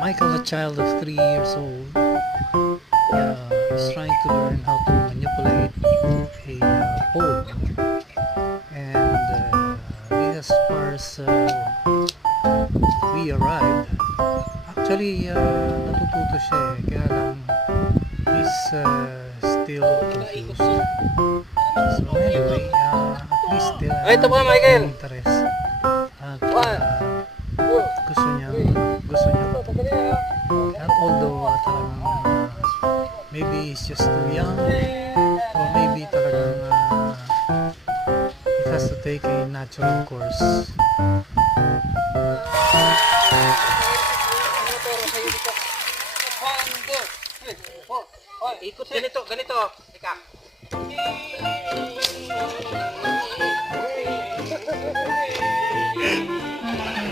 Michael, a child of 3 years old, is trying to learn how to manipulate a pole. And this, as far as we arrived, actually natututo siya eh, kaya lang he's still confused. So anyway, at least Ay, ito pa, Michael. interest at gusto niya and although talagang maybe he's just too young or maybe talagang it has to take a natural course. Ikot ganito, ganito.